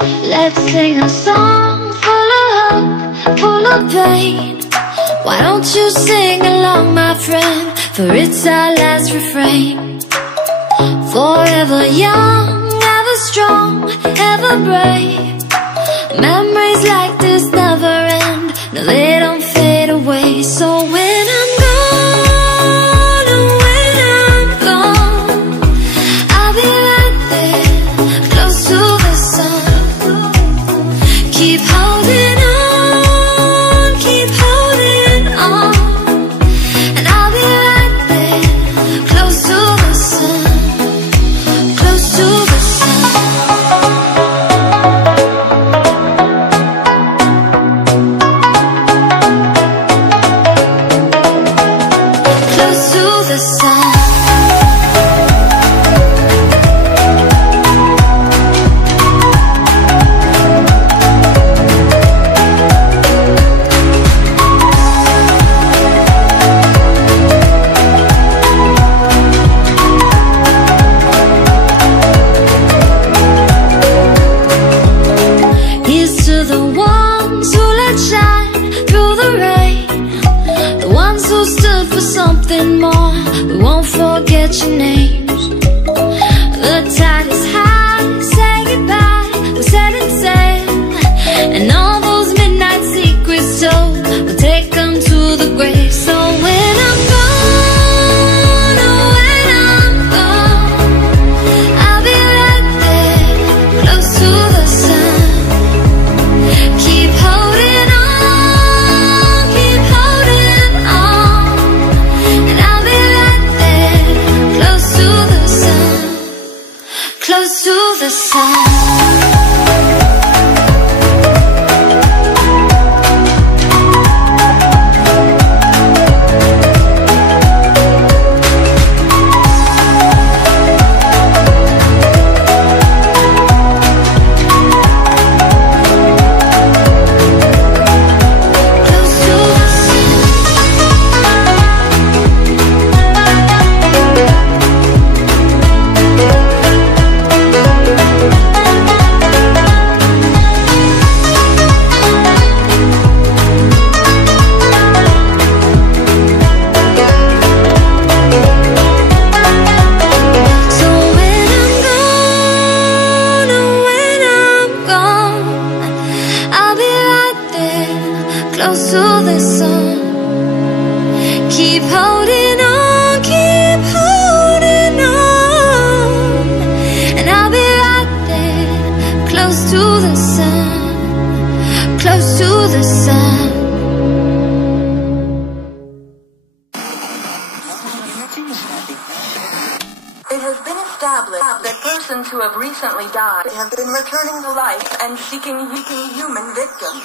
Let's sing a song full of hope, full of pain. Why don't you sing along, my friend? For it's our last refrain. Forever young, ever strong, ever brave. Memories like this never end. No, they don't fade away. So when I'm gone, oh, when I'm gone, I'll be right there, close to the sun. Keep holding on, keep holding on. And I'll be right there, close to the sun, close to the sun. Close to the sun. Here's to the ones who let shine through the rain, the ones who stood for something more. We won't forget your names. The tide is high, say goodbye, we're setting sail. And all those midnight secrets told, we'll take them to the grave. So when I'm gone, oh, when I'm gone, I'll be right there, close to the sun. Keep holding on, keep holding on. And I'll be right there, close to the sun, close to the sun. So when I'm gone, oh, when I'm gone, I'll be right there, close to the sun. Keep holding on, keep holding on. And I'll be right there, close to the sun, close to the sun. It has been established that persons who have recently died have been returning to life and seeking human victims.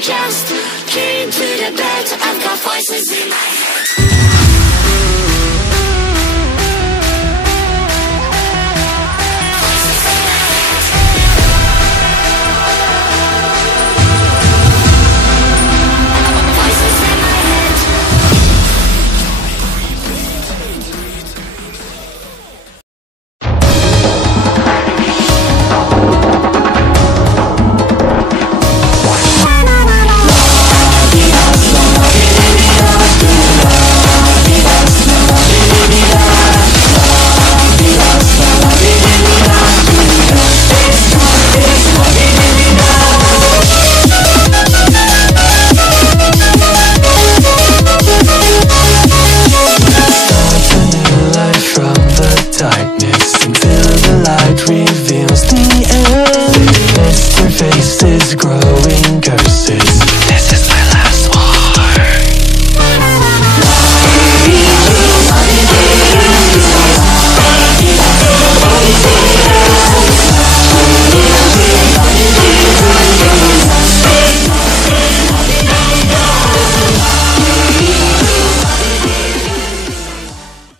Just came to the bed, I've got voices in my head.